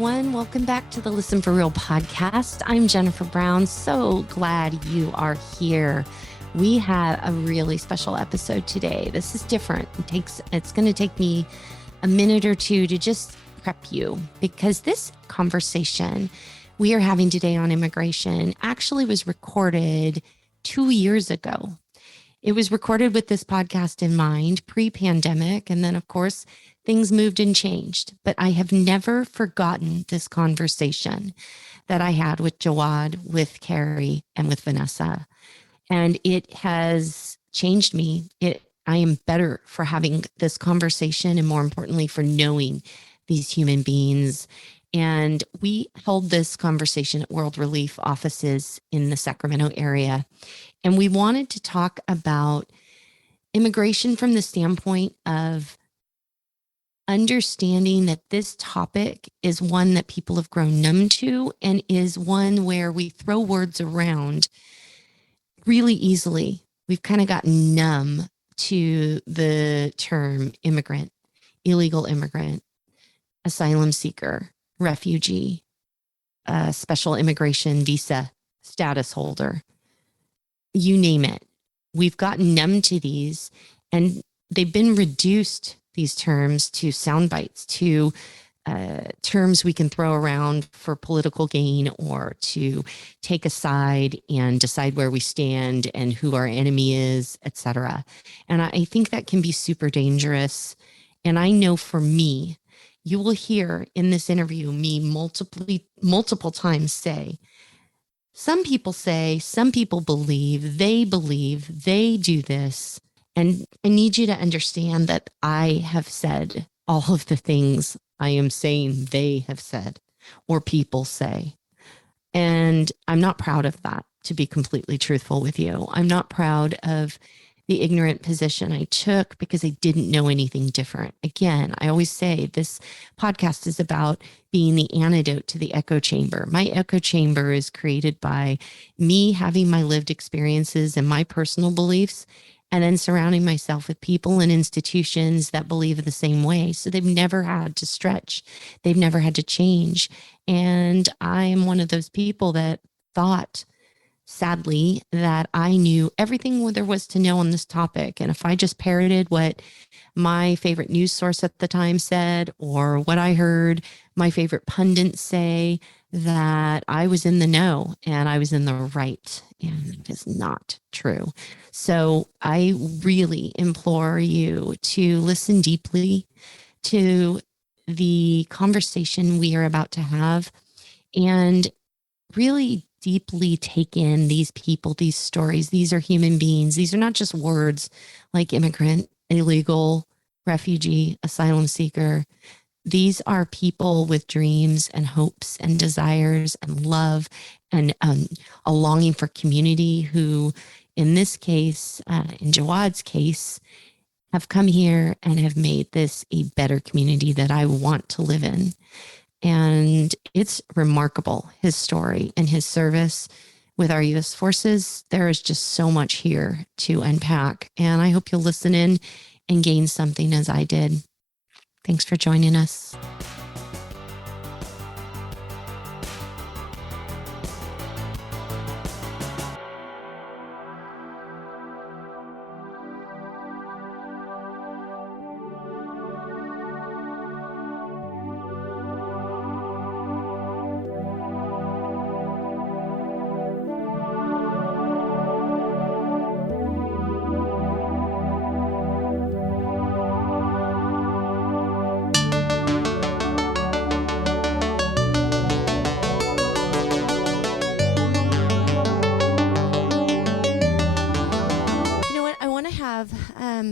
everyone. Welcome back to the Listen for Real podcast. I'm Jennifer Brown. So glad you are here. We have a really special episode today. This is different. It's going to take me a minute or two to just prep you, because this conversation we are having today on immigration actually was recorded 2 years ago. It was recorded with this podcast in mind, pre-pandemic. And then, of course, things moved and changed. But I have never forgotten this conversation that I had with Jawad, with Carrie, and with Vanessa. And it has changed me. I am better for having this conversation, and more importantly, for knowing these human beings. And we held this conversation at World Relief offices in the Sacramento area. And we wanted to talk about immigration from the standpoint of understanding that this topic is one that people have grown numb to, and is one where we throw words around really easily. We've kind of gotten numb to the term immigrant, illegal immigrant, asylum seeker, refugee, special immigration visa status holder, you name it. We've gotten numb to these, and they've been reduced, these terms, to sound bites, to terms we can throw around for political gain, or to take a side and decide where we stand and who our enemy is, etc. And I think that can be super dangerous. And I know for me, you will hear in this interview me multiple times say, some people believe, they do this. And I need you to understand that I have said all of the things I am saying they have said, or people say. And I'm not proud of that, to be completely truthful with you. I'm not proud of the ignorant position I took, because I didn't know anything different. Again, I always say this podcast is about being the antidote to the echo chamber. My echo chamber is created by me having my lived experiences and my personal beliefs, and then surrounding myself with people and institutions that believe the same way. So they've never had to stretch. They've never had to change. And I am one of those people that thought, sadly, that I knew everything there was to know on this topic. And if I just parroted what my favorite news source at the time said, or what I heard my favorite pundits say, that I was in the know and I was in the right. And it is not true. So I really implore you to listen deeply to the conversation we are about to have, and really deeply take in these people, these stories. These are human beings. These are not just words like immigrant, illegal, refugee, asylum seeker. These are people with dreams and hopes and desires and love, and a longing for community, who, in this case, in Jawad's case, have come here and have made this a better community that I want to live in. And it's remarkable, his story and his service with our U.S. forces. There is just so much here to unpack. And I hope you'll listen in and gain something as I did. Thanks for joining us.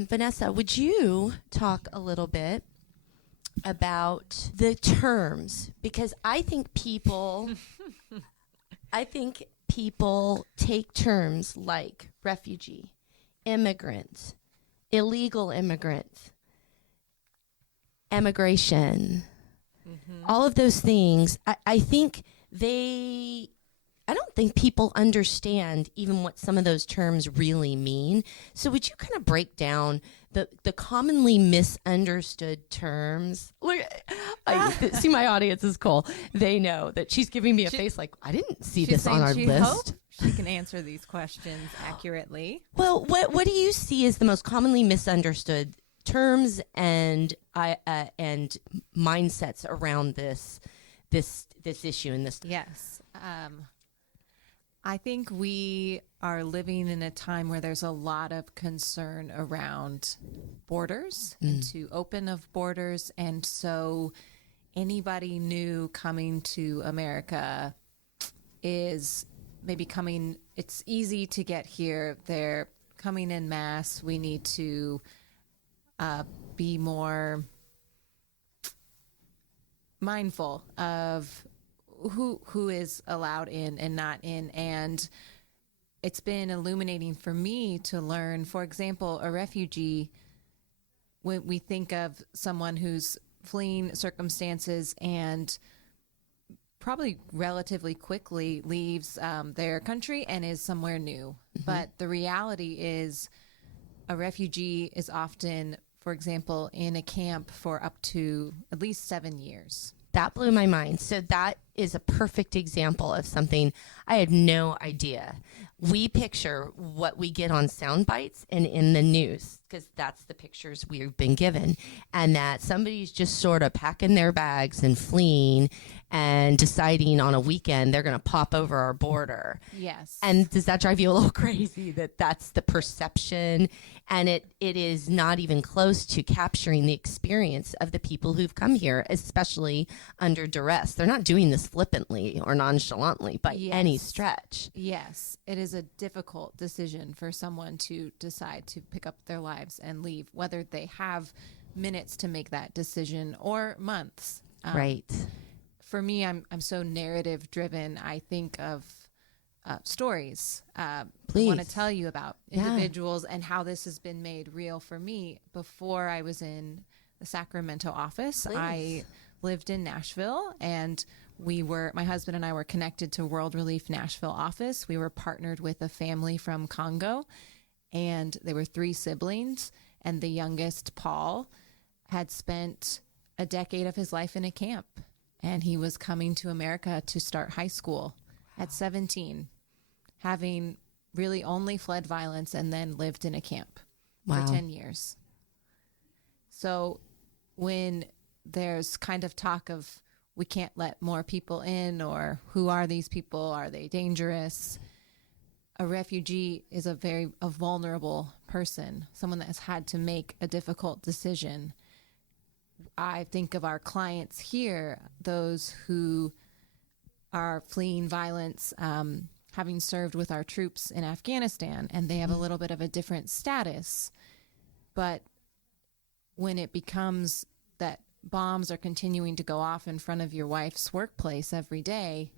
Vanessa, would you talk a little bit about the terms? Because I think people take terms like refugee, immigrant, illegal immigrant, emigration, all of those things. I don't think people understand even what some of those terms really mean. So would you kind of break down the commonly misunderstood terms? Look, See, my audience is cool. They know that she's giving me a face like, I didn't see She's this on our saying she list. hopes she can answer these questions accurately. Well, what do you see as the most commonly misunderstood terms and mindsets around this issue and this? Yes. I think we are living in a time where there's a lot of concern around borders and to open of borders. And so anybody new coming to America is maybe coming, it's easy to get here. They're coming in mass. We need to be more mindful of who is allowed in and not in. And it's been illuminating for me to learn, for example, a refugee, when we think of someone who's fleeing circumstances and probably relatively quickly leaves their country and is somewhere new. But the reality is a refugee is often, for example, in a camp for up to at least 7 years. That blew my mind. So that is a perfect example of something I had no idea. We picture what we get on sound bites and in the news, because that's the pictures we've been given, and that somebody's just sort of packing their bags and fleeing and deciding on a weekend they're going to pop over our border. Yes. And does that drive you a little crazy that that's the perception? And it is not even close to capturing the experience of the people who've come here, especially under duress. They're not doing this flippantly or nonchalantly by any stretch. Yes, it is a difficult decision for someone to decide to pick up their lives and leave, whether they have minutes to make that decision or months. Right. For me, I'm so narrative driven. I think of stories. I want to tell you about individuals and how this has been made real for me. Before I was in the Sacramento office, I lived in Nashville, and my husband and I were connected to World Relief Nashville office. We were partnered with a family from Congo, and they were 3 siblings, and the youngest, Paul, had spent a decade of his life in a camp, and he was coming to America to start high school at 17, having really only fled violence and then lived in a camp for 10 years. So when there's kind of talk of we can't let more people in, or who are these people? Are they dangerous? A refugee is a vulnerable person, someone that has had to make a difficult decision. I think of our clients here, those who are fleeing violence, having served with our troops in Afghanistan, and they have a little bit of a different status. But when it becomes that bombs are continuing to go off in front of your wife's workplace every day,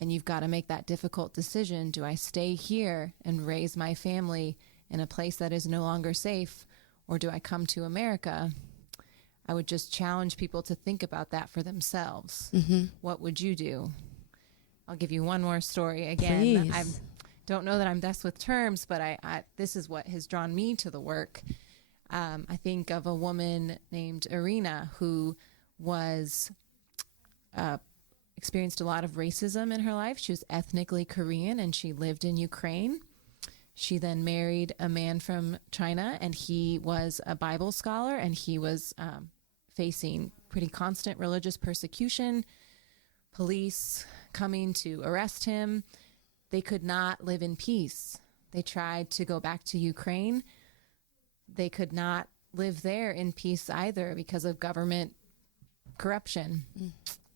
and you've got to make that difficult decision, do I stay here and raise my family in a place that is no longer safe, or do I come to America? I would just challenge people to think about that for themselves. What would you do? I'll give you one more story. Again, I don't know that I'm best with terms, but this is what has drawn me to the work. I think of a woman named Irina who was experienced a lot of racism in her life. She was ethnically Korean, and she lived in Ukraine. She then married a man from China, and he was a Bible scholar, and he was facing pretty constant religious persecution, police coming to arrest him. They could not live in peace. They tried to go back to Ukraine. They could not live there in peace either because of government corruption.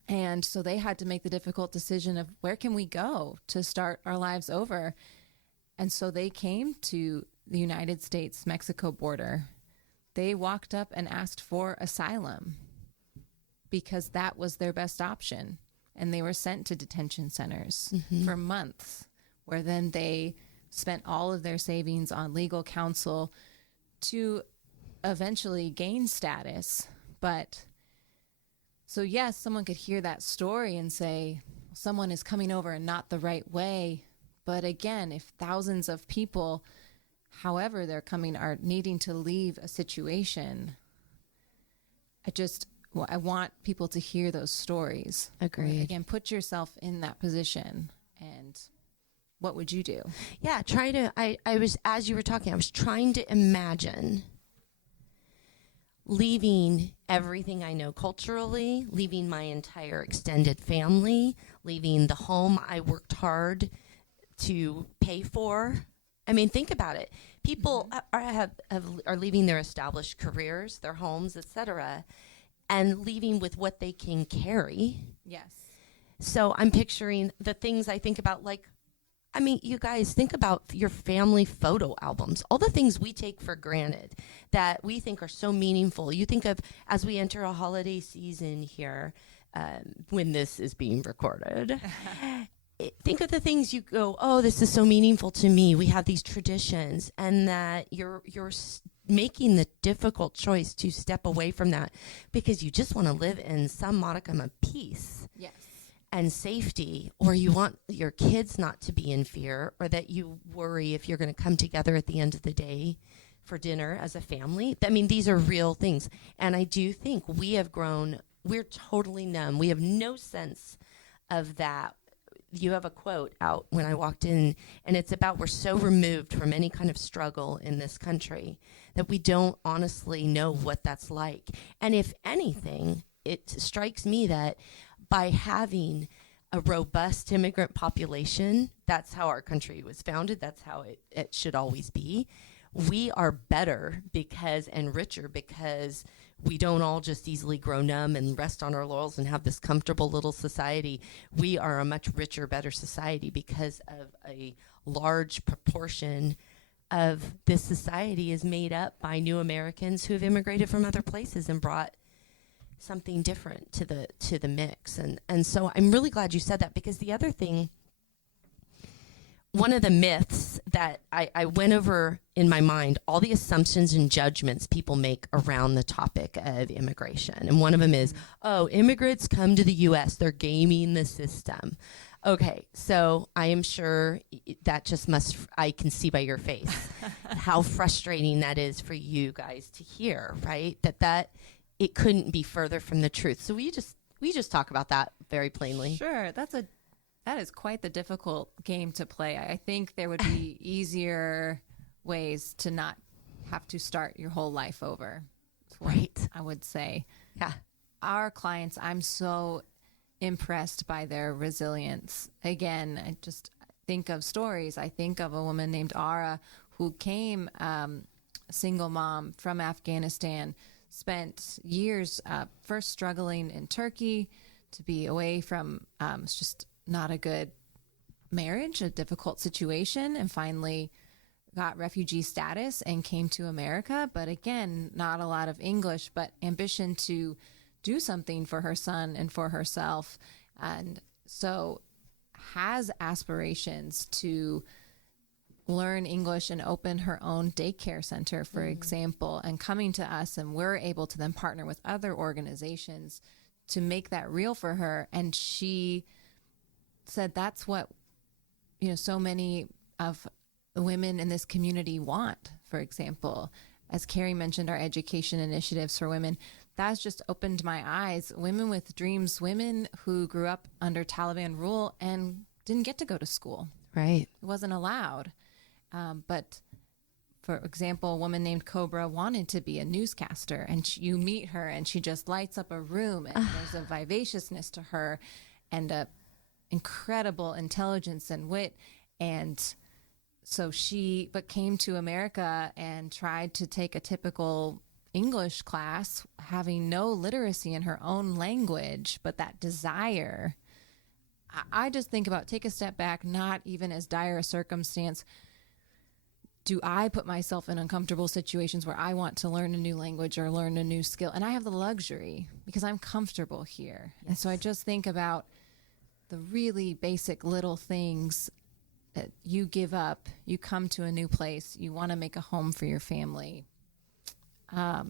And so they had to make the difficult decision of where can we go to start our lives over? And so they came to the United States-Mexico border. They walked up and asked for asylum because that was their best option. And they were sent to detention centers for months, where then they spent all of their savings on legal counsel to eventually gain status. But so yes, someone could hear that story and say, someone is coming over in not the right way. But again, if thousands of people, however they're coming, are needing to leave a situation, I want people to hear those stories. Agreed. Again, put yourself in that position, and what would you do? Yeah, I was, as you were talking, I was trying to imagine leaving everything I know culturally, leaving my entire extended family, leaving the home I worked hard to pay for. I mean, think about it. People are leaving their established careers, their homes, etc., and leaving with what they can carry. Yes. So I'm picturing the things I think about, like, I mean, you guys think about your family photo albums, all the things we take for granted that we think are so meaningful. You think of, as we enter a holiday season here, when this is being recorded, think of the things you go, oh, this is so meaningful to me. We have these traditions, and that you're making the difficult choice to step away from that because you just want to live in some modicum of peace. Yes. And safety, or you want your kids not to be in fear, or that you worry if you're going to come together at the end of the day for dinner as a family. I mean, these are real things. And I do think we have grown, we're totally numb. We have no sense of that. You have a quote out when I walked in, and it's about, we're so removed from any kind of struggle in this country that we don't honestly know what that's like. And if anything, it strikes me that by having a robust immigrant population, that's how our country was founded, that's how it should always be. We are better because, and richer because, we don't all just easily grow numb and rest on our laurels and have this comfortable little society. We are a much richer, better society because of a large proportion of this society is made up by new Americans who have immigrated from other places and brought something different to the mix. And so I'm really glad you said that, because the other thing, one of the myths that I went over in my mind, all the assumptions and judgments people make around the topic of immigration. And one of them is, oh, immigrants come to the U.S., they're gaming the system. Okay, so I am sure that just I can see by your face how frustrating that is for you guys to hear, right? That it couldn't be further from the truth. So we just talk about that very plainly. Sure, that is quite the difficult game to play. I think there would be easier ways to not have to start your whole life over. Right. I would say. Yeah. Our clients, I'm so impressed by their resilience. Again, I just think of stories. I think of a woman named Ara who came, single mom from Afghanistan, spent years first struggling in Turkey to be away from it's just not a good marriage, a difficult situation, and finally got refugee status and came to America. But again, not a lot of English, but ambition to do something for her son and for herself. And so has aspirations to learn English and open her own daycare center, for example, and coming to us, and we're able to then partner with other organizations to make that real for her. And she said that's what, so many of the women in this community want. For example, as Carrie mentioned, our education initiatives for women, that's just opened my eyes. Women with dreams, women who grew up under Taliban rule and didn't get to go to school. Right. It wasn't allowed. But for example, a woman named Cobra wanted to be a newscaster, and you meet her and she just lights up a room, and there's a vivaciousness to her and a incredible intelligence and wit. And so she came to America and tried to take a typical English class, having no literacy in her own language, but that desire. I just think about, take a step back, not even as dire a circumstance. Do I put myself in uncomfortable situations where I want to learn a new language or learn a new skill? And I have the luxury because I'm comfortable here. Yes. And so I just think about the really basic little things that you give up. You come to a new place. You want to make a home for your family. I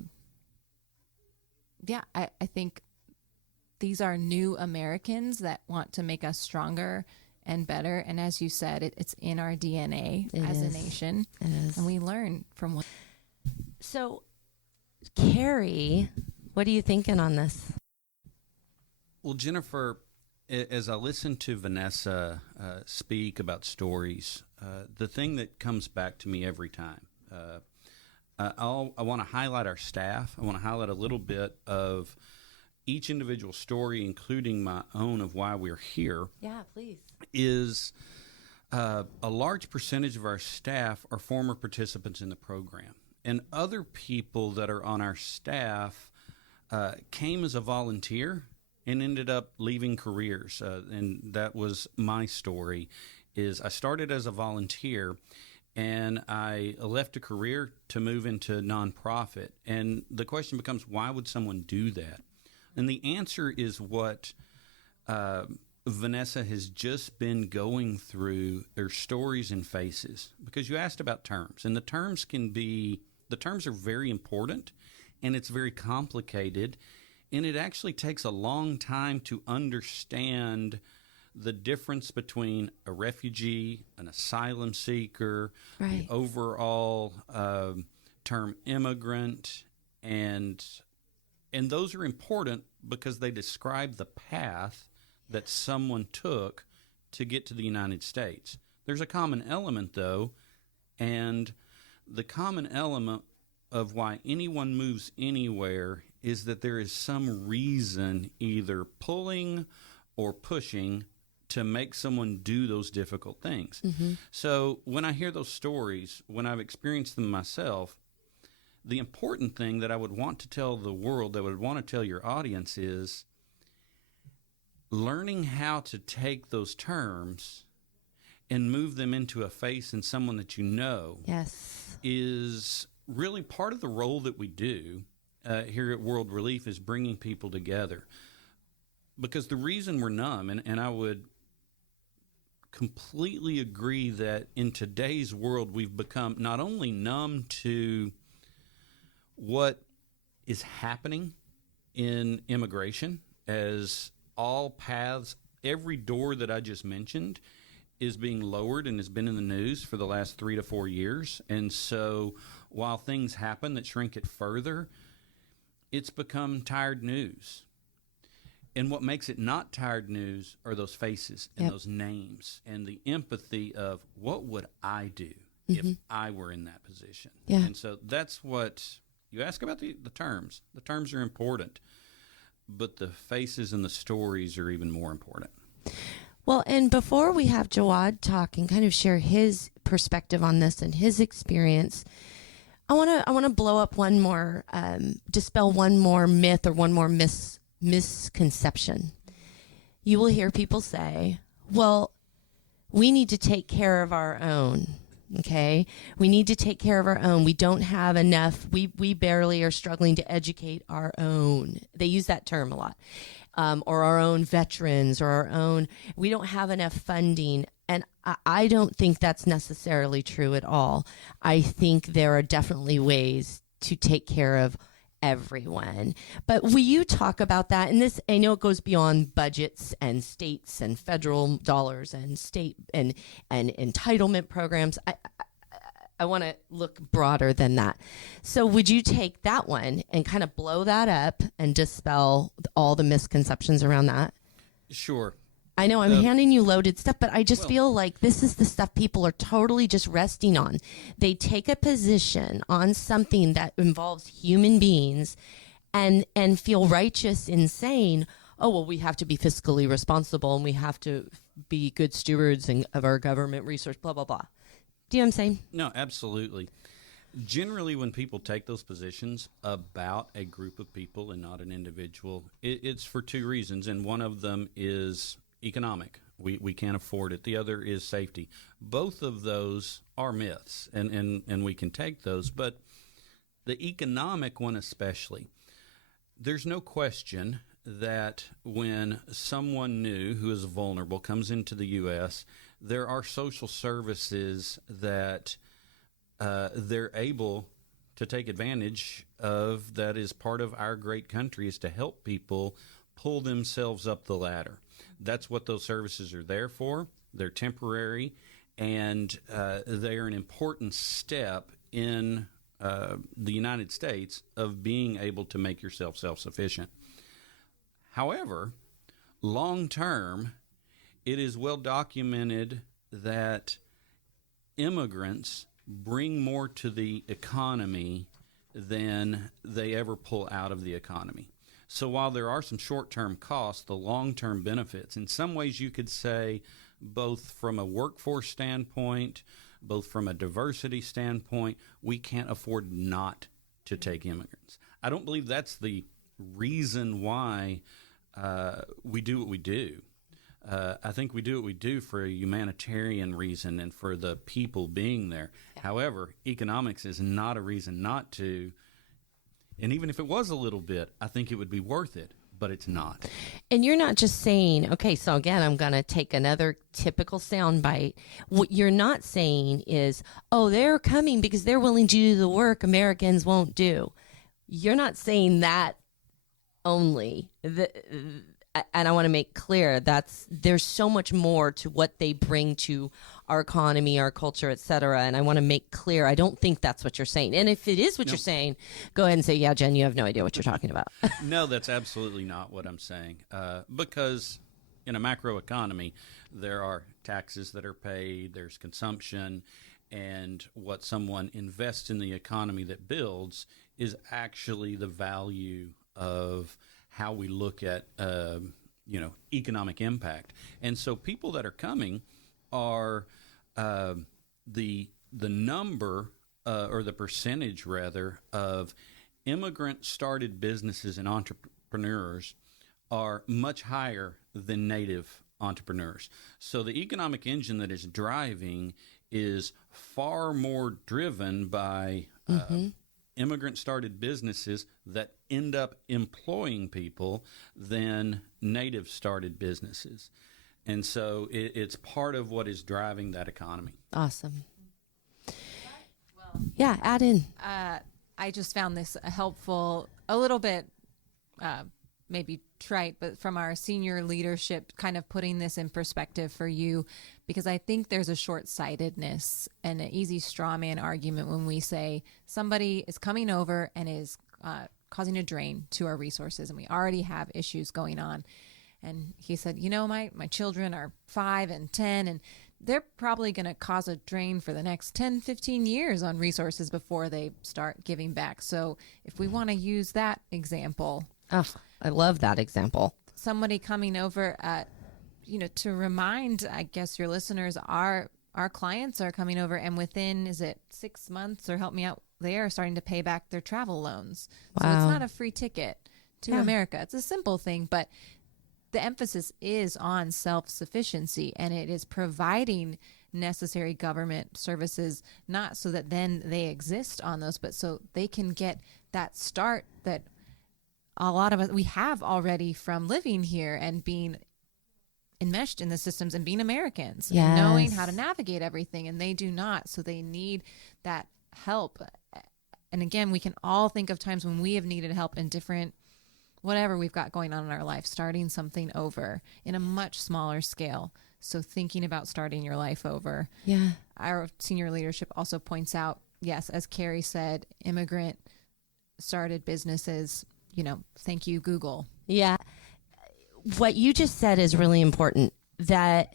think these are new Americans that want to make us stronger and better. And as you said, it's in our DNA as a nation. It is. And we learn from what. So, Carrie, What are you thinking on this? Well, Jennifer, as I listen to Vanessa speak about stories, the thing that comes back to me every time, I want to highlight our staff. I want to highlight a little bit of each individual story, including my own of why we're here. Yeah, please. Is a large percentage of our staff are former participants in the program. And other people that are on our staff came as a volunteer and ended up leaving careers. And that was my story, is I started as a volunteer and I left a career to move into nonprofit. And the question becomes, why would someone do that? And the answer is what Vanessa has just been going through, their stories and faces. Because you asked about terms, and the terms are very important, and it's very complicated, and it actually takes a long time to understand the difference between a refugee, an asylum seeker, Right. the overall term immigrant, and those are important because they describe the path that someone took to get to the United States. There's a common element, though, and the common element of why anyone moves anywhere is that there is some reason either pulling or pushing to make someone do those difficult things. Mm-hmm. So when I hear those stories, when I've experienced them myself, the important thing that I would want to tell the world, that I would want to tell your audience, is learning how to take those terms and move them into a face in someone that you know. Yes. Is really part of the role that we do here at World Relief, is bringing people together. Because the reason we're numb, and I would completely agree that in today's world we've become not only numb to what is happening in immigration, as all paths, every door that I just mentioned is being lowered and has been in the news for the last 3 to 4 years. And so while things happen that shrink it further, it's become tired news. And what makes it not tired news are those faces and those names and the empathy of, what would I do if I were in that position? Yeah. And so that's what you ask about. The terms. The terms are important, but the faces and the stories are even more important. Well, and before we have Jawad talk and kind of share his perspective on this and his experience, I want to blow up one more, dispel one more myth or one more misconception. You will hear people say, well, we need to take care of our own. Okay. We need to take care of our own. We don't have enough. We barely are struggling to educate our own. They use that term a lot. Or our own veterans, or our own, we don't have enough funding. And I don't think that's necessarily true at all. I think there are definitely ways to take care of everyone. But will you talk about that? And this, I know it goes beyond budgets and states and federal dollars and state and entitlement programs. I want to look broader than that. So would you take that one and kind of blow that up and dispel all the misconceptions around that? Sure. I know I'm handing you loaded stuff, but I just feel like this is the stuff people are totally just resting on. They take a position on something that involves human beings and feel righteous in saying, oh, well, we have to be fiscally responsible and we have to be good stewards of our government resource, blah, blah, blah. Do you know what I'm saying? No, absolutely. Generally, when people take those positions about a group of people and not an individual, it's for two reasons, and one of them is economic. We can't afford it. The other is safety. Both of those are myths, and we can take those, but the economic one especially, there's no question that when someone new who is vulnerable comes into the U.S., there are social services that they're able to take advantage of. That is part of our great country, is to help people pull themselves up the ladder. That's what those services are there for. They're temporary, and they are an important step in the United States of being able to make yourself self-sufficient. However, long term, it is well documented that immigrants bring more to the economy than they ever pull out of the economy. So while there are some short-term costs, the long-term benefits, in some ways you could say, both from a workforce standpoint, both from a diversity standpoint, we can't afford not to take immigrants. I don't believe that's the reason why we do what we do. I think we do what we do for a humanitarian reason and for the people being there. However, economics is not a reason not to. And even if it was a little bit, I think it would be worth it, but it's not. And you're not just saying, okay, so again, I'm going to take another typical soundbite. What you're not saying is, oh, they're coming because they're willing to do the work Americans won't do. You're not saying that only. And I want to make clear there's so much more to what they bring to our economy, our culture, et cetera. And I want to make clear, I don't think that's what you're saying. And if it is what you're saying, go ahead and say, yeah, Jen, you have no idea what you're talking about. No, that's absolutely not what I'm saying. Because in a macro economy, there are taxes that are paid, there's consumption, and what someone invests in the economy that builds is actually the value of how we look at economic impact. And so people that are coming are the number or the percentage rather of immigrant started businesses and entrepreneurs are much higher than native entrepreneurs. So the economic engine that is driving is far more driven by immigrant started businesses that end up employing people than native started businesses. And so it's part of what is driving that economy. Awesome. Yeah, add in. I just found this helpful, a little bit maybe trite, but from our senior leadership, kind of putting this in perspective for you, because I think there's a short-sightedness and an easy straw man argument when we say somebody is coming over and is causing a drain to our resources, and we already have issues going on. And he said, my children are 5 and 10, and they're probably going to cause a drain for the next 10, 15 years on resources before they start giving back. So if we want to use that example. Oh, I love that example. Somebody coming over, to remind, I guess, your listeners, our clients are coming over, and within, 6 months, or help me out, they are starting to pay back their travel loans. Wow. So it's not a free ticket to America. It's a simple thing, but the emphasis is on self-sufficiency, and it is providing necessary government services, not so that then they exist on those, but so they can get that start that a lot of us, we have already from living here and being enmeshed in the systems and being Americans and knowing how to navigate everything, and they do not. So they need that help. And again, we can all think of times when we have needed help in different, whatever we've got going on in our life, starting something over in a much smaller scale. So thinking about starting your life over. Yeah. Our senior leadership also points out, yes, as Carrie said, immigrant started businesses, thank you, Google. Yeah. What you just said is really important, that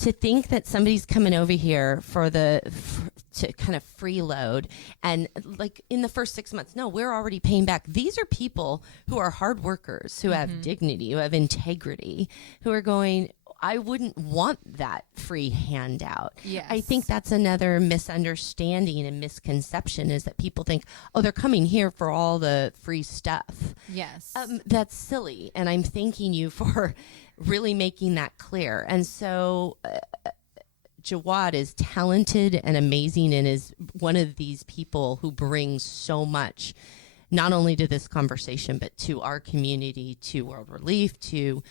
to think that somebody's coming over here to kind of freeload, and like in the first 6 months, no, we're already paying back. These are people who are hard workers, who have dignity, who have integrity, who are going, I wouldn't want that free handout. Yes. I think that's another misunderstanding and misconception, is that people think, oh, they're coming here for all the free stuff. Yes. That's silly. And I'm thanking you for really making that clear. And so Jawad is talented and amazing, and is one of these people who brings so much, not only to this conversation, but to our community, to World Relief, to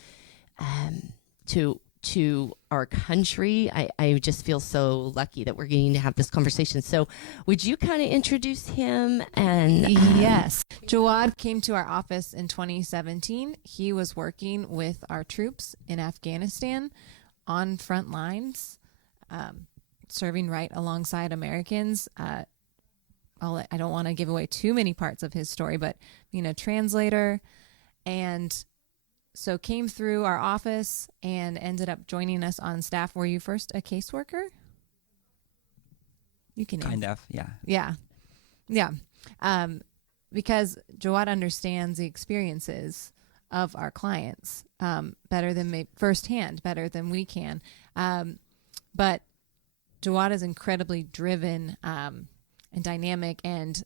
our country. I just feel so lucky that we're getting to have this conversation. So would you kind of introduce him? And yes, Jawad came to our office in 2017. He was working with our troops in Afghanistan on front lines, serving right alongside Americans. I don't want to give away too many parts of his story, but being a translator, and so came through our office and ended up joining us on staff. Were you first a caseworker? You can kind of, yeah. Yeah. Because Jawad understands the experiences of our clients better than firsthand, better than we can. But Jawad is incredibly driven and dynamic, and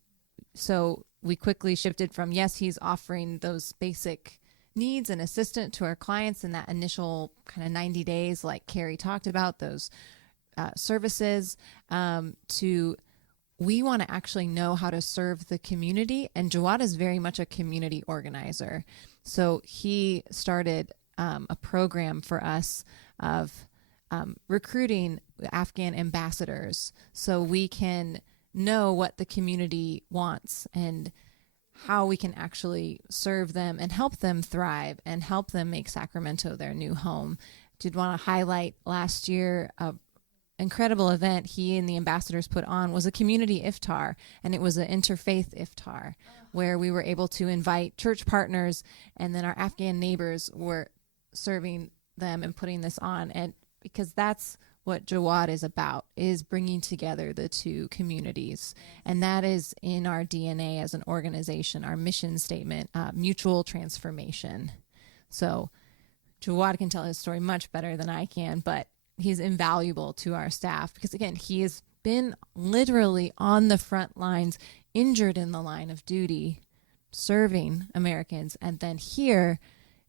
so we quickly shifted from, yes, he's offering those basic needs and assistance to our clients in that initial kind of 90 days, like Carrie talked about, those services, to we want to actually know how to serve the community. And Jawad is very much a community organizer. So he started a program for us of recruiting Afghan ambassadors so we can know what the community wants and how we can actually serve them and help them thrive and help them make Sacramento their new home. Did want to highlight last year a incredible event he and the ambassadors put on was a community iftar, and it was an interfaith iftar where we were able to invite church partners, and then our Afghan neighbors were serving them and putting this on. And because that's what Jawad is about, is bringing together the two communities. And that is in our DNA as an organization, our mission statement, mutual transformation. So Jawad can tell his story much better than I can, but he's invaluable to our staff because, again, he has been literally on the front lines, injured in the line of duty, serving Americans, and then here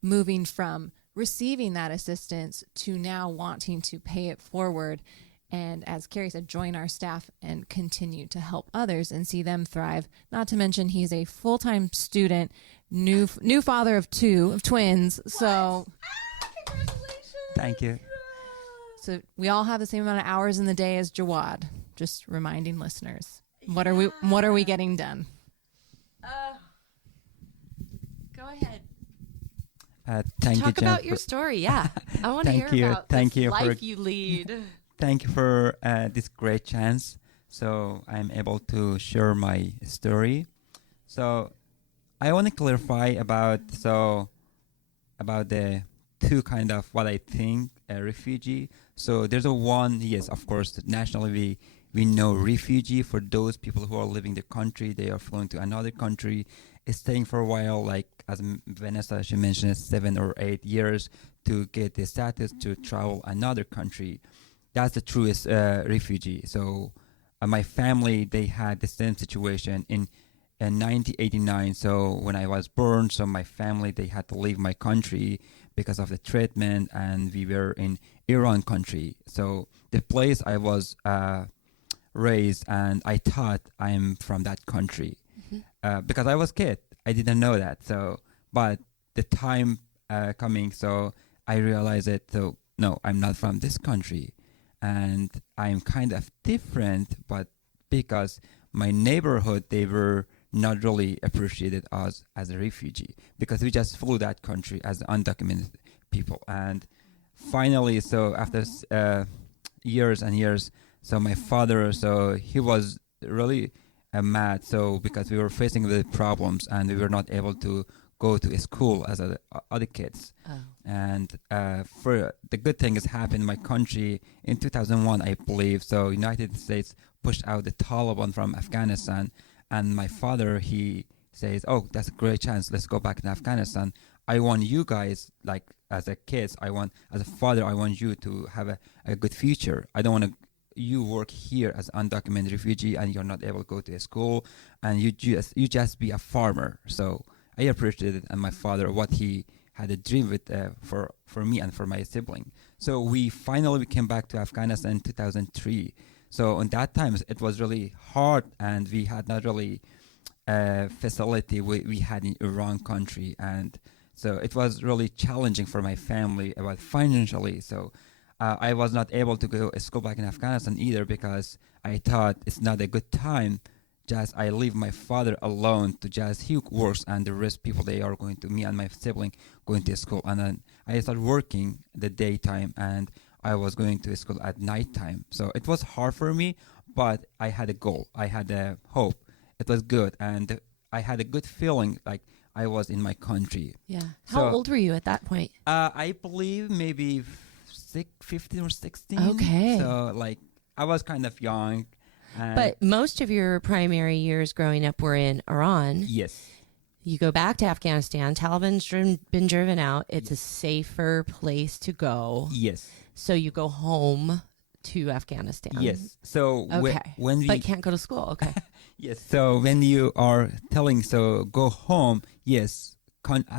moving from receiving that assistance to now wanting to pay it forward. And as Carrie said, join our staff and continue to help others and see them thrive. Not to mention he's a full-time student, new father of twins. What? So Congratulations. Thank you. So we all have the same amount of hours in the day as Jawad. Just reminding listeners. What are we getting done? Go ahead. Thank Talk you, about your story. Yeah, I want to hear about Thank this you life you lead. Thank you for this great chance. So I'm able to share my story. So I want to clarify about the two kind of what I think a refugee. So there's a one, yes, of course, nationally we know refugee for those people who are leaving the country. They are flying to another country, staying for a while, like as Vanessa, she mentioned, 7 or 8 years to get the status to travel another country. That's the truest refugee. So my family, they had the same situation in 1989. So when I was born, so my family, they had to leave my country because of the treatment, and we were in Iran country. So the place I was raised, and I thought I'm from that country because I was kid. I didn't know that. So, but the time coming, so I realized it. So no, I'm not from this country, and I'm kind of different. But because my neighborhood, they were not really appreciated us as a refugee because we just flew that country as undocumented people. And finally, so after years and years, so my father, so he was really mad. So because we were facing the problems and we were not able to go to school as other kids. Oh. And for the good thing has happened in my country in 2001, I believe. So United States pushed out the Taliban from Afghanistan. And my father, he says, oh, that's a great chance. Let's go back to Afghanistan. I want you guys, like as a kids, as a father, I want you to have a good future. I don't want you work here as undocumented refugee and you're not able to go to a school and you just be a farmer. So I appreciated and my father, what he had a dream with for me and for my sibling. So we finally came back to Afghanistan in 2003. So in that time, it was really hard, and we had not really facility we had in Iran country, and so it was really challenging for my family about financially. So I was not able to go to school back in Afghanistan either because I thought it's not a good time. Just I leave my father alone to just he works, and the rest people they are going to me and my sibling going to school, and then I started working the daytime and I was going to school at nighttime. So it was hard for me, but I had a goal. I had a hope it was good, and I had a good feeling like I was in my country. Yeah. How So- old were you at that point? I believe maybe 15 or 16. Okay. So like I was kind of young. And But most of your primary years growing up were in Iran. yes, You go back to Afghanistan. Taliban's been driven out. It's a safer place to go. yes, So you go home to Afghanistan. yes. So Okay. when we But can't go to school. Okay. yes, so when you are telling so go home, yes,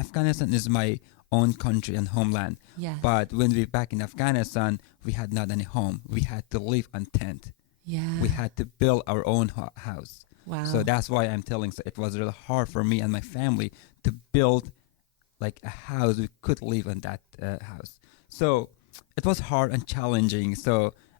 Afghanistan is my own country and homeland. Yes. But when we back in Afghanistan, we had not any home. We had to live on tent. Yeah. We had to build our own house. Wow. So that's why I'm telling. So it was really hard for me and my family to build like a house we could live in that house. So it was hard and challenging. So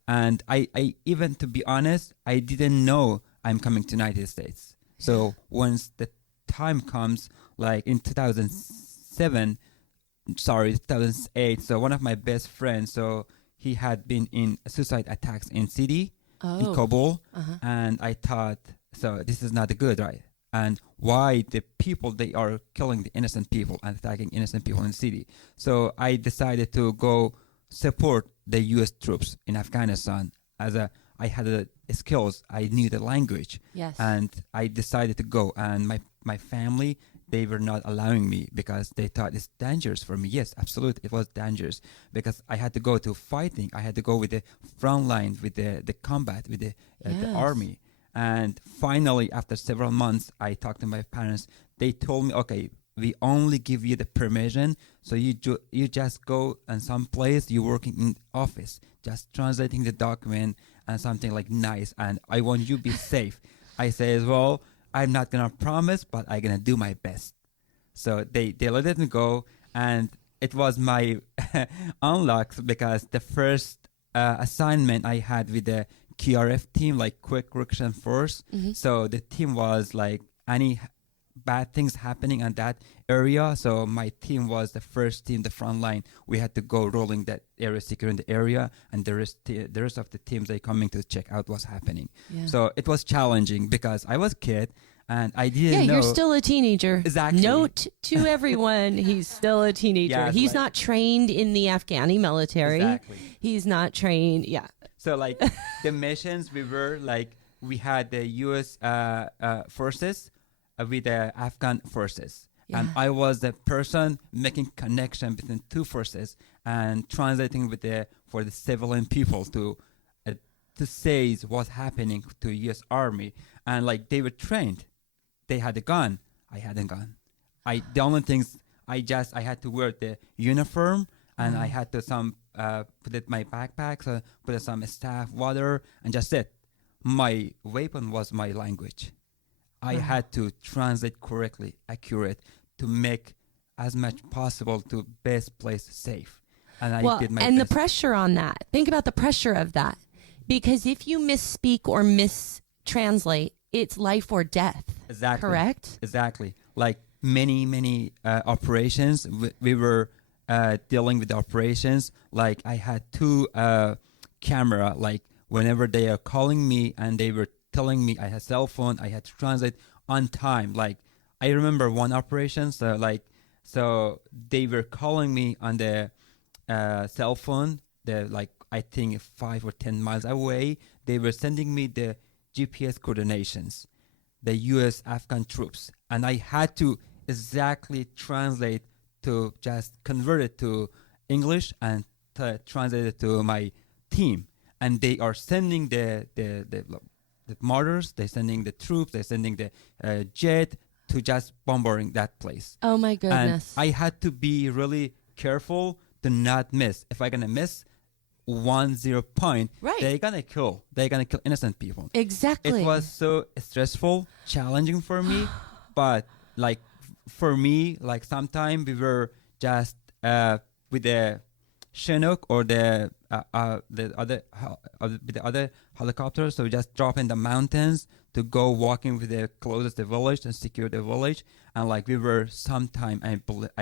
and I even to be honest, I didn't know I'm coming to United States. So once the time comes, like in 2008. So one of my best friends, so he had been in suicide attacks in city in Oh. Kabul, Uh-huh. and I thought, so this is not good, right? And why the people they are killing the innocent people and attacking innocent people in the city? So I decided to go support the U.S. troops in Afghanistan. I had the skills, I knew the language, Yes. and I decided to go. And my family, they were not allowing me because they thought it's dangerous for me. Yes, absolutely, it was dangerous because I had to go to fighting. I had to go with the front line, with the combat, with the Yes. army. And finally, after several months, I talked to my parents. They told me, okay, we only give you the permission, so you just go and some place you're working in office, just translating the document and something like nice, and I want you to be safe. I say as well, I'm not gonna promise, but I'm gonna do my best. So they let me go, and it was my unluck because the first assignment I had with the QRF team, like Quick Reaction Force. Mhm. So the team was like any bad things happening in that area. So my team was the first team, the front line. We had to go rolling that area, securing the area, and the rest of the teams they coming to check out what's happening. Yeah. So it was challenging because I was a kid and I didn't Yeah, know. you're still a teenager. Exactly. Note to everyone, he's still a teenager. Yeah, it's He's like- not trained in the Afghani military. Exactly. He's not trained. Yeah. So like the missions, we had the U.S. Forces with the Afghan forces, and Yeah. I was the person making connection between two forces and translating for the civilian people to say what's happening to U.S. Army, and like they were trained, they had a gun, I had a gun. The only things I had to wear the uniform, and I had to put it in my backpack, so put some staff, water, and just it. My weapon was my language. I had to translate correctly, accurate, to make as much possible to best place safe. And I did my and best. the pressure on that. Think about the pressure of that. Because if you misspeak or mistranslate, it's life or death. Exactly. Correct? Exactly. Like many operations, we were dealing with the operations. Like I had two camera. Like whenever they are calling me and they were telling me I had cell phone, I had to translate on time. Like I remember one operation. So they were calling me on the cell phone. I think 5 or 10 miles away. They were sending me the GPS coordinations, the U.S. Afghan troops, and I had to exactly translate to just convert it to English and to translate it to my team. And they are sending the mortars, they're sending the troops, they're sending the jet to just bombarding that place. Oh my goodness. And I had to be really careful to not miss. If I'm gonna miss 1-0 point, Right. they're gonna kill innocent people. Exactly. It was so stressful, challenging for me, but like for me, like sometimes we were just with the Chinook or the other helicopters, so we just drop in the mountains to go walking with the closest the village and secure the village. And like we were sometime, I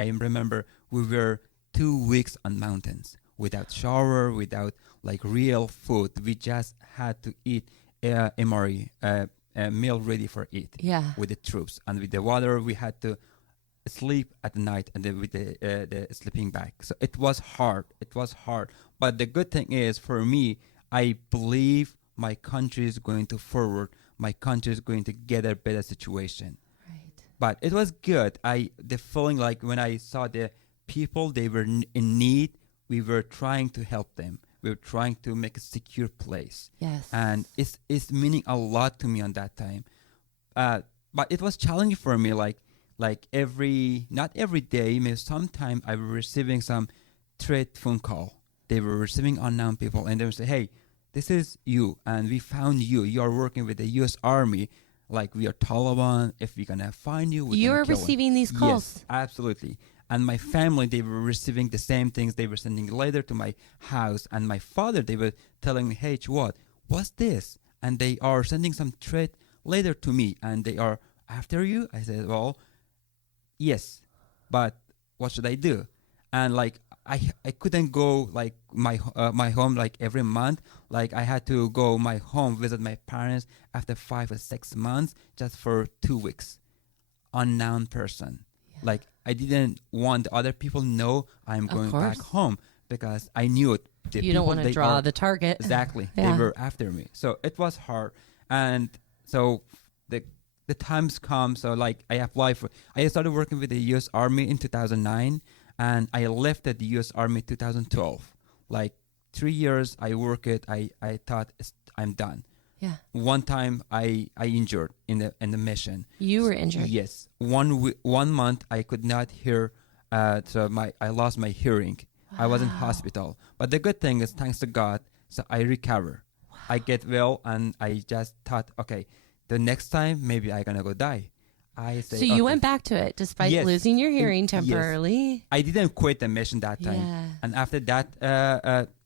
remember we were 2 weeks on mountains without shower, without like real food. We just had to eat MRE, meal ready for it Yeah. with the troops, and with the water we had to sleep at night, and then with the sleeping bag. So it was hard. It was hard. But the good thing is for me, I believe my country is going to forward. My country is going to get a better situation. Right. But it was good. The feeling like when I saw the people, they were in need. We were trying to help them. We were trying to make a secure place, Yes. and it's meaning a lot to me on that time. But it was challenging for me. Like not every day, maybe sometime I was receiving some threat phone call. They were receiving unknown people, and they would say, "Hey, this is you, and we found you. You are working with the U.S. Army. Like we are Taliban. If we're gonna find you, You're gonna kill you." receiving these calls. Yes, absolutely. And my family, they were receiving the same things. They were sending letter to my house, and my father, they were telling me, "Hey, what's this?" And they are sending some threat letter to me, and they are after you. I said, "Well, yes, but what should I do?" And like I couldn't go like my home like every month. Like I had to go my home visit my parents after 5 or 6 months just for 2 weeks. Unknown person. Like I didn't want other people know I'm going back course. home because I knew it. The You don't people, want to they draw are- the target. Exactly. Yeah. They were after me. So it was hard. And so the times come. So like I started working with the U.S. Army in 2009, and I left the U.S. Army 2012. Like 3 years I worked it. I thought I'm done. Yeah. One time I injured in the mission. You were injured. Yes. 1 month I could not hear. So I lost my hearing. I was in hospital. But the good thing is, thanks to God, so I recover. I get well, and I just thought, okay, the next time maybe I gonna go die. I say, So you okay. went back to it despite Yes. losing your hearing Yes. temporarily. I didn't quit the mission that time. Yeah. And after that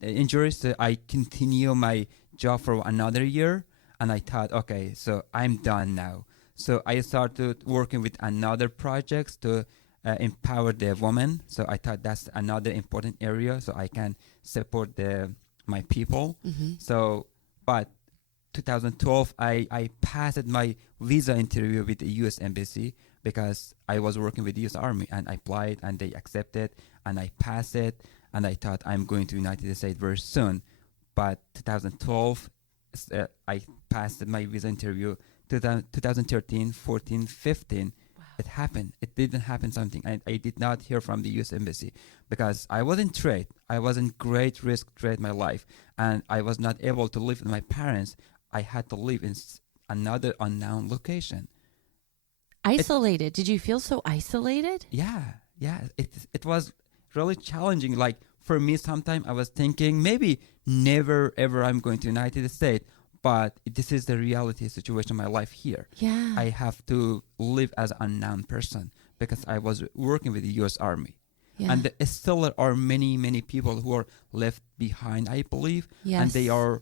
injury, so I continue my job for another year. And I thought, okay, so I'm done now. So I started working with another projects to empower the women. So I thought that's another important area, so I can support my people. So, but 2012, I passed my visa interview with the U.S. Embassy because I was working with the U.S. Army, and I applied, and they accepted, and I passed it, and I thought I'm going to United States very soon. But 2012, I passed my visa interview. 2013, 14, 15, it happened. It didn't happen something. I did not hear from the U.S. Embassy because I was in trade. I was in great risk trade my life, and I was not able to live with my parents. I had to live in another unknown location. Isolated. Did you feel so isolated? Yeah. It was really challenging. Like for me, sometimes I was thinking maybe never ever I'm going to United States, but this is the reality situation of my life here. Yeah. I have to live as an unknown person because I was working with the U.S. Army. Yeah. And still there are many people who are left behind, I believe, and they Yes. are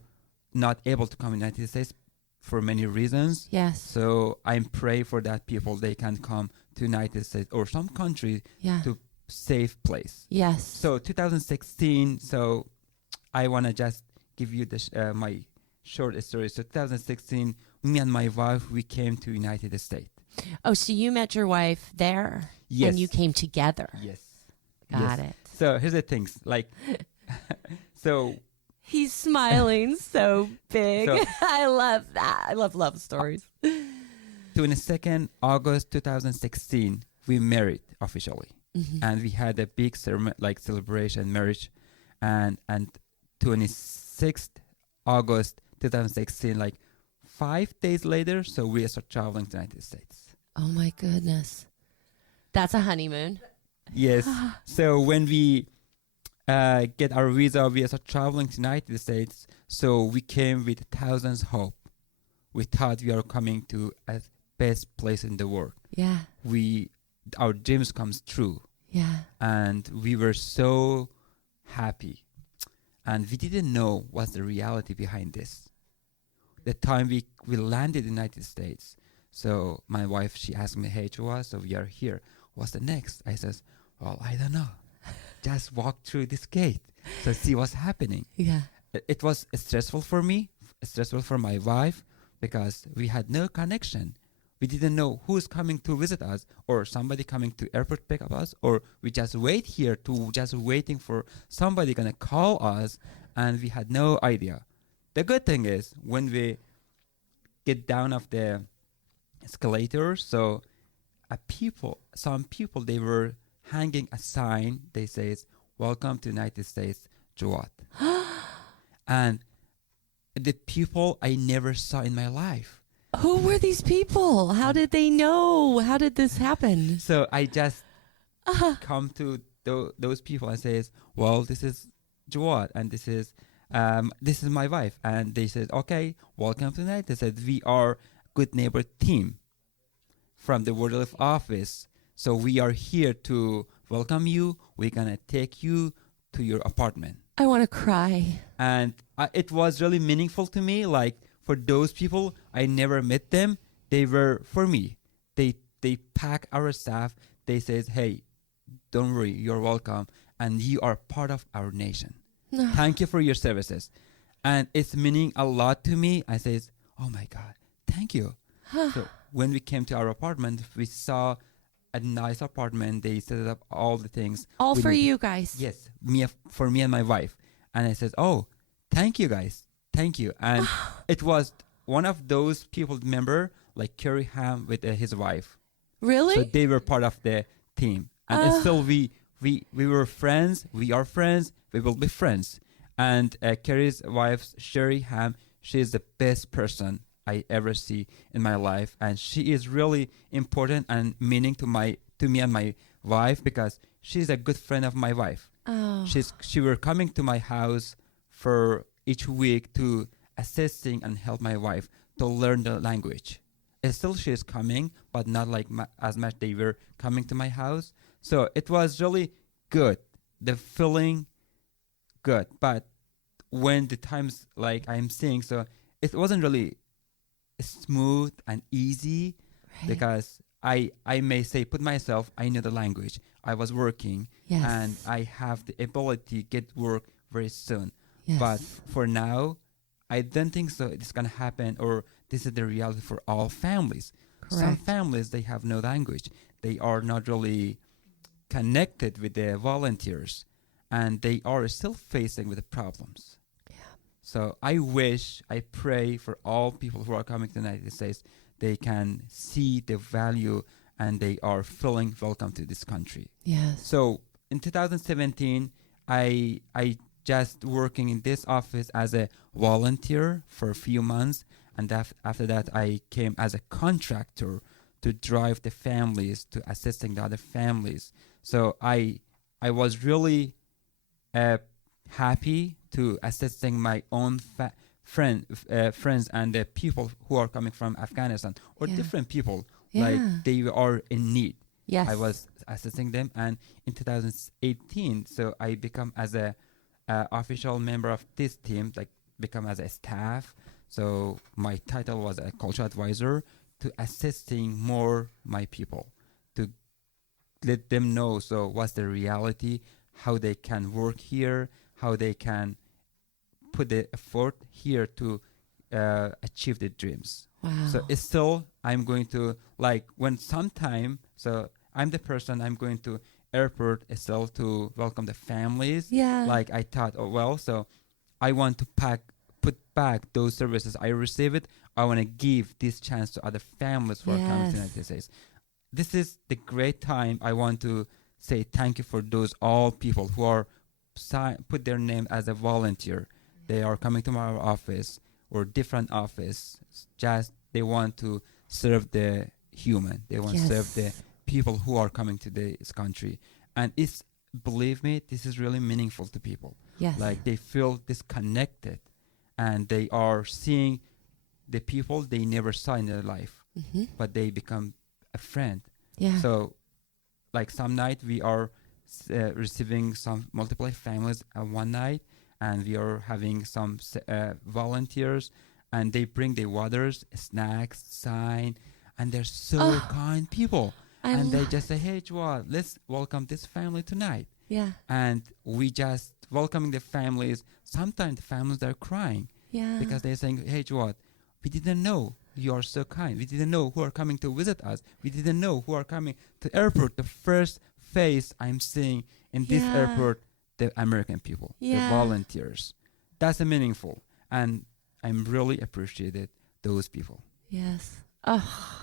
not able to come to the United States for many reasons. Yes. So I'm pray for that people, they can come to United States or some country Yeah. to safe place. Yes. So 2016, so I want to just give you my short story. So 2016, me and my wife, we came to United States. Oh, so you met your wife there, Yes. and you came together. Yes. Got Yes. it. So here's the things, like, so He's smiling so big. So- I love that. I love love stories. 22nd August 2016, we married officially, Mm-hmm. and we had a big celebration marriage, and 26th August 2016, like 5 days later, so we start traveling to the United States. Oh my goodness. That's a honeymoon. Yes. So when we get our visa, we start traveling to the United States. So we came with thousands hope. We thought we are coming to a best place in the world. Yeah. Our dreams comes true, Yeah. and we were so happy, and we didn't know what's the reality behind this. The time we landed in the United States, so my wife, she asked me, "Hey, Chua, so we are here. What's the next?" I says, "Well, I don't know. Just walk through this gate, so see what's happening." Yeah. It was stressful for me, stressful for my wife, because we had no connection. We didn't know who's coming to visit us, or somebody coming to airport pick up us, or we just wait here to just waiting for somebody gonna call us, and we had no idea. The good thing is when we get down of the escalator, so some people, they were hanging a sign. They says, "Welcome to United States, Jawad." And the people I never saw in my life. Who were these people? How did they know? How did this happen? So I just come to those people and says, "Well, this is Jawad, and this is my wife." And they said, "Okay, welcome tonight." They said, "We are Good Neighbor team from the World Relief office. So we are here to welcome you. We're gonna take you to your apartment." I want to cry. And it was really meaningful to me. Like, for those people, I never met them. They were for me. They pack our stuff. They says, "Hey, don't worry, you're welcome, and you are part of our nation. Thank you for your services." And it's meaning a lot to me. I says, "Oh my God, thank you." So when we came to our apartment, we saw a nice apartment. They set up all the things. All We for need- you guys. Yes, for me and my wife. And I said, "Oh, thank you guys, thank you." And it was one of those people, remember, like Kerry Ham with his wife. Really? So they were part of the team, and still we were friends. We are friends. We will be friends. And Kerry's wife, Sherry Ham, she is the best person I ever see in my life, and she is really important and meaning to me and my wife, because she's a good friend of my wife. Oh. She were coming to my house for each week to assisting and help my wife to learn the language. And still she is coming, but not like as much they were coming to my house. So it was really good. The feeling good. But when the times like I'm seeing, so it wasn't really smooth and easy, Right. because I may say, put myself, I know the language. I was working, Yes. and I have the ability to get work very soon. Yes. But for now, I don't think so it's going to happen, or this is the reality for all families. Some Correct. families, they have no language. They are not really connected with the volunteers, and they are still facing with the problems. So I pray for all people who are coming to the United States, they can see the value and they are feeling welcome to this country. Yes. So in 2017, I just working in this office as a volunteer for a few months, and after that I came as a contractor to drive the families, to assisting the other families. So I was really happy to assisting my own friends and the people who are coming from Afghanistan, or Yeah. different people, Yeah. like they are in need. Yes. I was assisting them, and in 2018, so I become as a official member of this team, like become as a staff. So my title was a cultural advisor, to assisting more my people, to let them know so what's the reality, how they can work here, how they can put the effort here to achieve their dreams. Wow. So it's still, I'm going to, like, when sometime, so I'm the person, I'm going to airport still to welcome the families. Yeah. Like I thought, oh, well, so I want to put back those services I receive it. I want to give this chance to other families who are coming to the Yes. United States. This is the great time. I want to say thank you for those all people who are put their name as a volunteer. They are coming to my office or different office. Just they want to serve the human. They want to serve the people who are coming to this country. And it's, believe me, this is really meaningful to people. Yes. Like they feel disconnected, and they are seeing the people they never saw in their life, Mm-hmm. but they become a friend. Yeah. So, like some night we are receiving some multiple families one night, and we are having some volunteers, and they bring the waters, snacks, sign, and they're so kind people. And they just say, "Hey, Jawad, let's welcome this family tonight." Yeah. And we just welcoming the families. Sometimes the families are crying Yeah. because they're saying, "Hey, Jawad, We didn't know you are so kind. We didn't know who are coming to visit us. We didn't know who are coming to airport. The first face I'm seeing in this Yeah. airport, the American people, the Yeah. volunteers. That's a meaningful, and I'm really appreciated those people. Yes. Oh,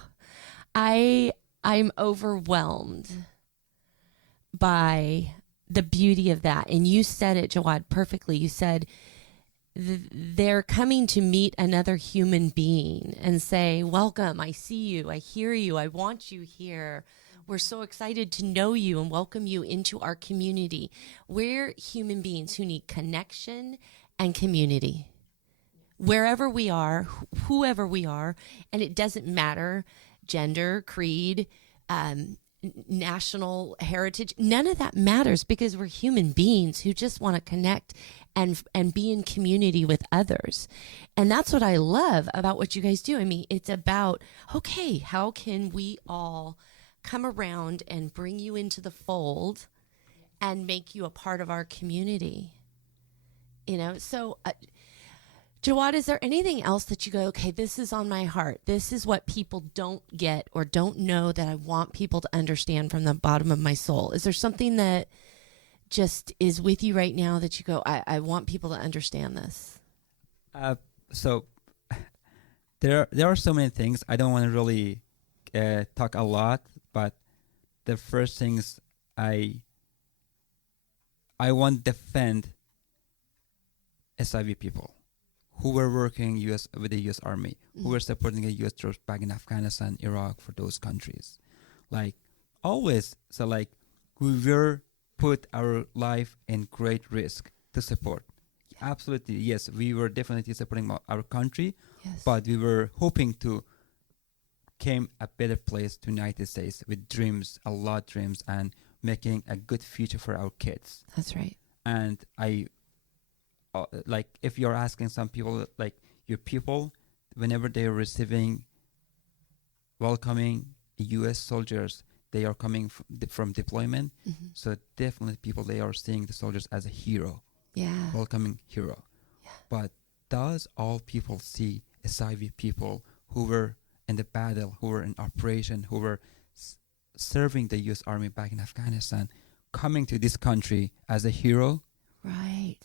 I'm overwhelmed by the beauty of that. And you said it, Jawad, perfectly. You said they're coming to meet another human being and say, welcome, I see you, I hear you, I want you here. We're so excited to know you and welcome you into our community. We're human beings who need connection and community. Wherever we are, whoever we are, and it doesn't matter gender, creed, national heritage, none of that matters because we're human beings who just want to connect and be in community with others. And that's what I love about what you guys do. I mean, it's about, okay, how can we all come around and bring you into the fold and make you a part of our community? You know, so Jawad, is there anything else that you go, okay, this is on my heart. This is what people don't get or don't know that I want people to understand from the bottom of my soul. Is there something that just is with you right now that you go, I want people to understand this? So there are so many things. I don't want to really talk a lot, but the first things I want to defend SIV people who were working with the U.S. Army, who were supporting the U.S. troops back in Afghanistan, Iraq, for those countries. Like, always, so like, we were put our life in great risk to support. Absolutely, yes, we were definitely supporting our country, Yes. but we were hoping to came a better place to United States with dreams, a lot of dreams, and making a good future for our kids. That's right. And like, if you're asking some people, like your people, whenever they are receiving, welcoming U.S. soldiers, they are coming from deployment. Mm-hmm. So definitely people, they are seeing the soldiers as a hero, Yeah. welcoming hero. Yeah. But does all people see SIV people who were in the battle, who were in operation, who were serving the U.S. Army back in Afghanistan, coming to this country as a hero? Right.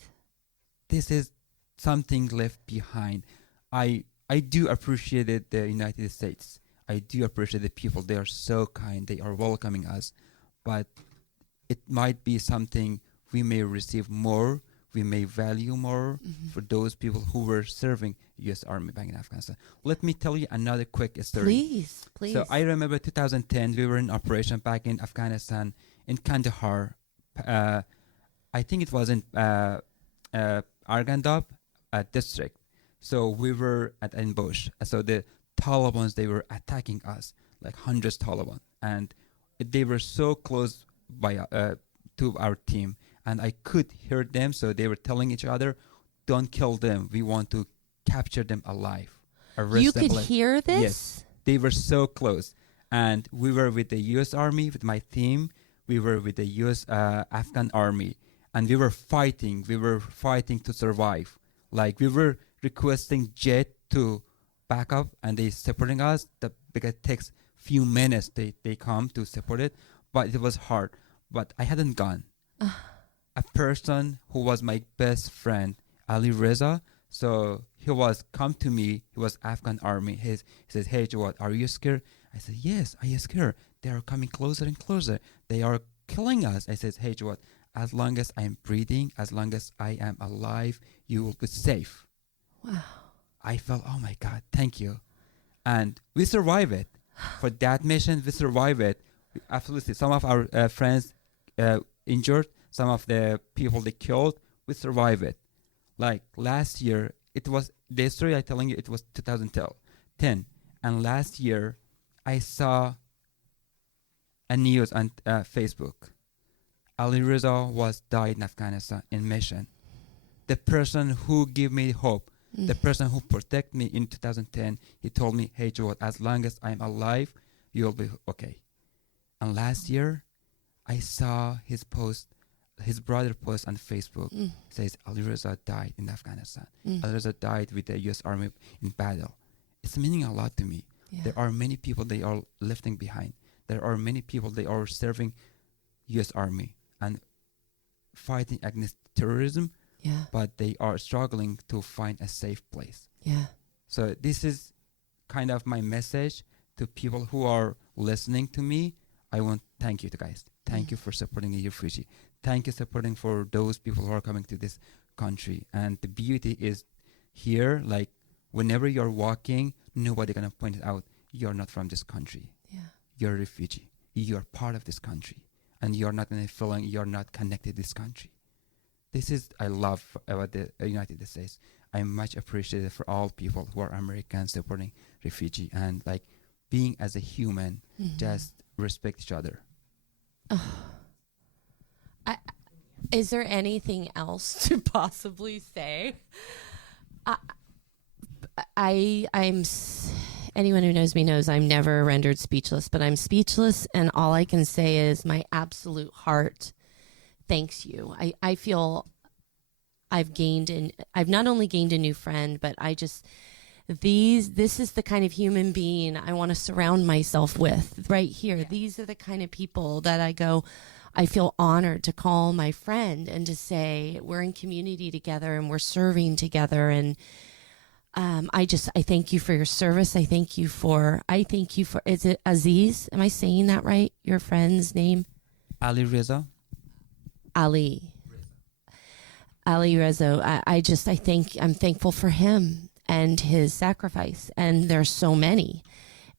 This is something left behind. I do appreciate it, the United States. I do appreciate the people. They are so kind. They are welcoming us. But it might be something we may receive more, we may value more for those people who were serving U.S. Army back in Afghanistan. Let me tell you another quick story. Please, please. So I remember 2010, we were in operation back in Afghanistan, in Kandahar. I think it was in Arghandab district. So we were at ambush. So the Taliban, they were attacking us, like hundreds Taliban, and they were so close by to our team, and I could hear them. So they were telling each other, "Don't kill them. We want to capture them alive." You them could alive." hear this? Yes, they were so close, and we were with the U.S. Army, with my team. We were with the U.S. Afghan Army, and we were fighting. We were fighting to survive. Like, we were requesting jet to back up, and they supporting us. Because it takes few minutes they come to support it, but it was hard. But I hadn't gone. A person who was my best friend, Ali Reza, so he was come to me. He was Afghan Army. He says, "Hey, Jawad, are you scared?" I said, "Yes, I am scared. They are coming closer and closer. They are killing us." I said, "Hey, Jawad, as long as I am breathing, as long as I am alive, you will be safe." Wow. I felt, oh my God, thank you. And we survived it. For that mission, we survived it. Absolutely. Some of our friends injured, some of the people they killed, we survived it. Like last year, it was, the story I'm telling you, it was 2010. And last year, I saw a news on Facebook. Ali Reza was died in Afghanistan in mission. The person who gave me hope, the person who protected me in 2010, he told me, "Hey, Jawad, as long as I'm alive, you'll be okay." And last year, I saw his post, his brother post on Facebook, says Ali Reza died in Afghanistan. Ali Reza died with the U.S. Army in battle. it's meaning a lot to me. Yeah. There are many people they are lifting behind. There are many people they are serving U.S. Army and fighting against terrorism, Yeah. but they are struggling to find a safe place. Yeah. So this is kind of my message to people who are listening to me. I want thank you to guys. Thank you for supporting the refugee. Thank you supporting for those people who are coming to this country. And the beauty is here, like whenever you're walking, nobody gonna point it out. You're not from this country. Yeah. You're a refugee. You're part of this country. And you're not gonna feeling you're not connected to this country. This is I love about the United States. I much appreciate it for all people who are Americans supporting refugee and like being as a human, just respect each other. Is there anything else to possibly say? Anyone who knows me knows I'm never rendered speechless, but I'm speechless, and all I can say is my absolute heart thanks you. I feel I've not only gained a new friend, but this is the kind of human being I want to surround myself with right here. Yeah. These are the kind of people that I feel honored to call my friend and to say we're in community together and we're serving together. And I thank you for your service. I thank you for, is it Aziz? Am I saying that right? Your friend's name? Ali Reza. Ali Reza. I'm thankful for him and his sacrifice. And there's so many.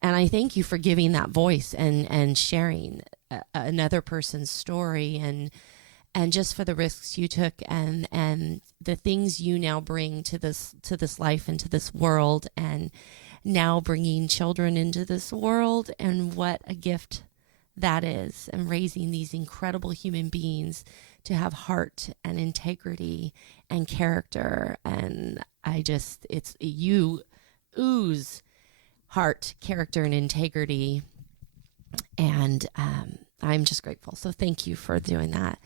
And I thank you for giving that voice and sharing another person's story and just for the risks you took and the things you now bring to this life and to this world, and now bringing children into this world, and what a gift that is, and raising these incredible human beings to have heart and integrity and character. And you ooze heart, character, and integrity. And I'm just grateful. So thank you for doing that.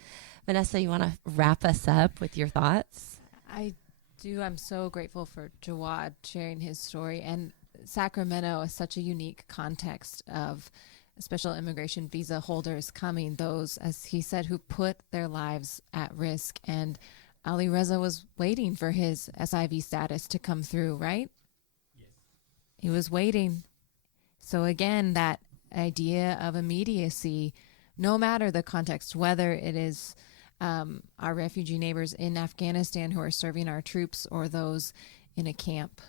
Vanessa, you want to wrap us up with your thoughts? I do. I'm so grateful for Jawad sharing his story. And Sacramento is such a unique context of special immigration visa holders coming, those, as he said, who put their lives at risk. And Ali Reza was waiting for his SIV status to come through, right? Yes. He was waiting. So again, that idea of immediacy, no matter the context, whether it is our refugee neighbors in Afghanistan who are serving our troops or those in a camp,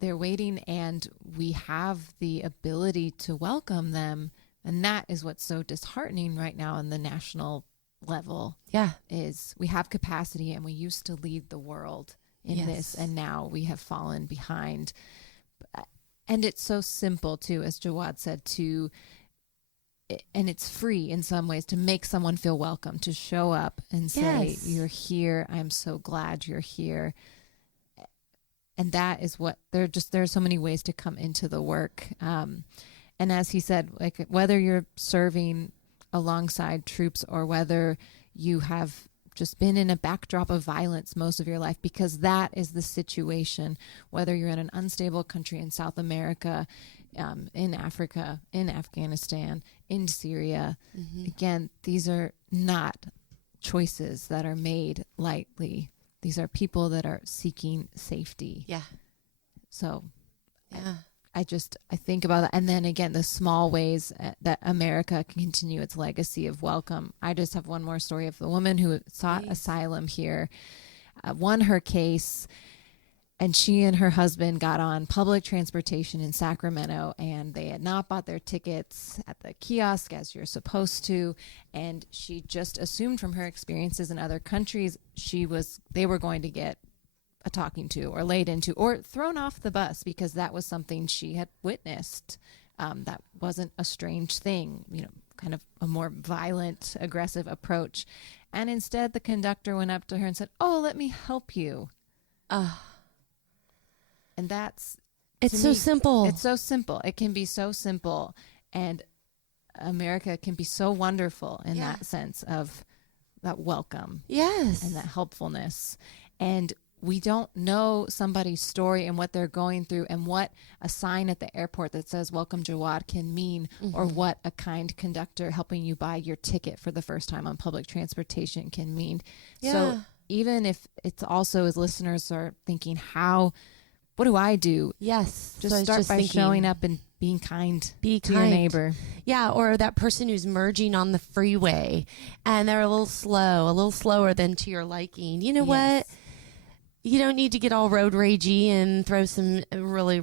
they're waiting, and we have the ability to welcome them. And that is what's so disheartening right now on the national level. Yeah. Is we have capacity and we used to lead the world in this, and now we have fallen behind. And it's so simple too, as Jawad said, and it's free in some ways to make someone feel welcome, to show up and say, you're here. I'm so glad you're here. And that is what there are so many ways to come into the work. And as he said, like whether you're serving alongside troops or whether you have just been in a backdrop of violence most of your life, because that is the situation, whether you're in an unstable country in South America, in Africa, in Afghanistan, in Syria. Again, these are not choices that are made lightly. These are people that are seeking safety. Yeah. So yeah, I think about that. And then again, the small ways that America can continue its legacy of welcome. I just have one more story of the woman who sought asylum here, won her case, and she and her husband got on public transportation in Sacramento, and they had not bought their tickets at the kiosk as you're supposed to. And she just assumed from her experiences in other countries, they were going to get a talking to or laid into or thrown off the bus, because that was something she had witnessed. That wasn't a strange thing, kind of a more violent, aggressive approach. And instead the conductor went up to her and said, "Oh, let me help you." And it's so simple. It's so simple. It can be so simple. And America can be so wonderful in that sense of that welcome. Yes. And that helpfulness. And we don't know somebody's story and what they're going through, and what a sign at the airport that says "Welcome Jawad" can mean, or what a kind conductor helping you buy your ticket for the first time on public transportation can mean. Yeah. So even if it's also, as listeners are thinking, what do I do? Yes. Just So I was start just by thinking, showing up and being kind Be to your kind. neighbor. Yeah, or that person who's merging on the freeway and they're a little slower than to your liking. You know what? You don't need to get all road ragey and throw some really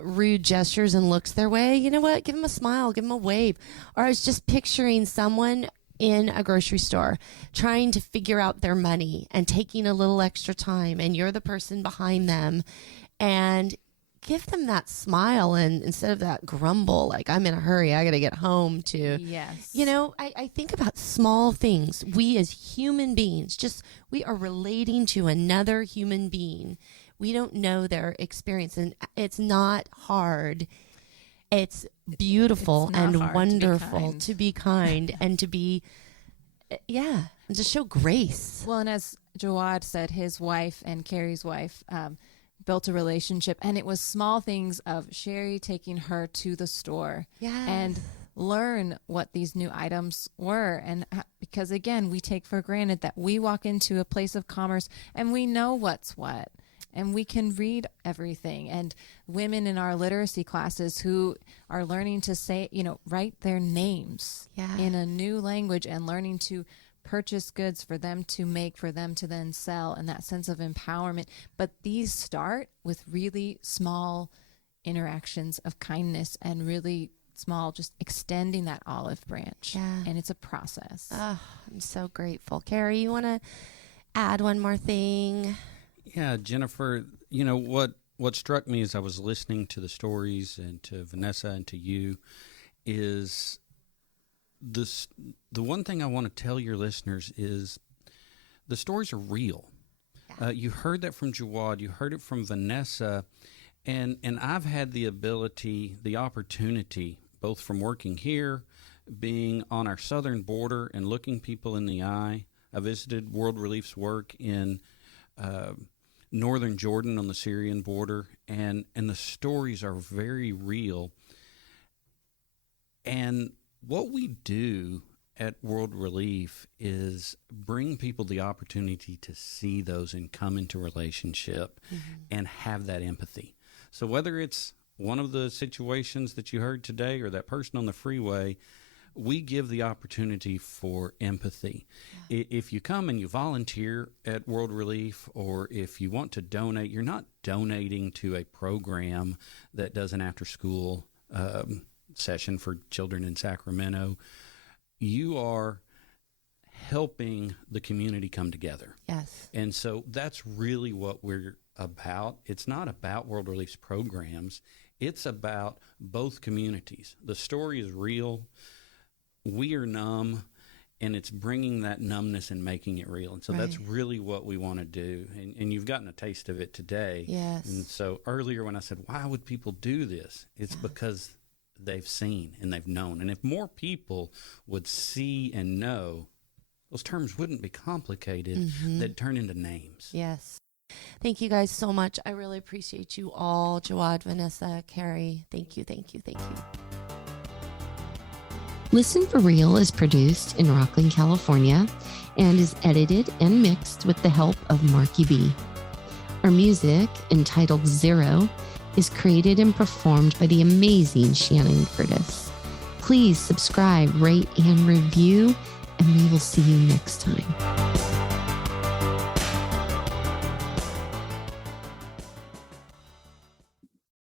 rude gestures and looks their way. You know what? Give them a smile, give them a wave. Or I was just picturing someone in a grocery store trying to figure out their money and taking a little extra time, and you're the person behind them, and give them that smile, and instead of that grumble, like I'm in a hurry, I got to get home, to, Yes. you know, I think about small things. We as human beings, we are relating to another human being. We don't know their experience, and it's not hard. It's beautiful It's not and hard to be wonderful kind. to be kind and to be, and to show grace. Well, and as Jawad said, his wife and Carrie's wife built a relationship, and it was small things of Sherry taking her to the store and learn what these new items were. And because again, we take for granted that we walk into a place of commerce and we know what's what, and we can read everything. And women in our literacy classes who are learning to say, write their names in a new language, and learning to purchase goods for them to make, for them to then sell, and that sense of empowerment. But these start with really small interactions of kindness, and really small, just extending that olive branch. And it's a process. Oh, I'm so grateful. Carrie, you want to add one more thing? Yeah, Jennifer, what struck me as I was listening to the stories, and to Vanessa and to you, is the one thing I want to tell your listeners is the stories are real. You heard that from Jawad, you heard it from Vanessa, and I've had the opportunity, both from working here, being on our southern border and looking people in the eye. I visited World Relief's work in northern Jordan on the Syrian border, and the stories are very real. And what we do at World Relief is bring people the opportunity to see those and come into relationship and have that empathy. So whether it's one of the situations that you heard today or that person on the freeway, we give the opportunity for empathy. If you come and you volunteer at World Relief, or if you want to donate, you're not donating to a program that does an after-school session for children in Sacramento. You are helping the community come together. Yes. And so that's really what we're about. It's not about World Relief's programs. It's about both communities. The story is real. We are numb, and it's bringing that numbness and making it real. And so that's really what we want to do. And you've gotten a taste of it today. Yes. And so earlier when I said, why would people do this? It's because they've seen and they've known. And if more people would see and know, those terms wouldn't be complicated. They'd turn into names. Yes. Thank you guys so much. I really appreciate you all. Jawad, Vanessa, Carrie, thank you, thank you, thank you. Listen for Real is produced in Rockland, California, and is edited and mixed with the help of Marky B. Our music, entitled Zero, is created and performed by the amazing Shannon Curtis. Please subscribe, rate, and review, and we will see you next time.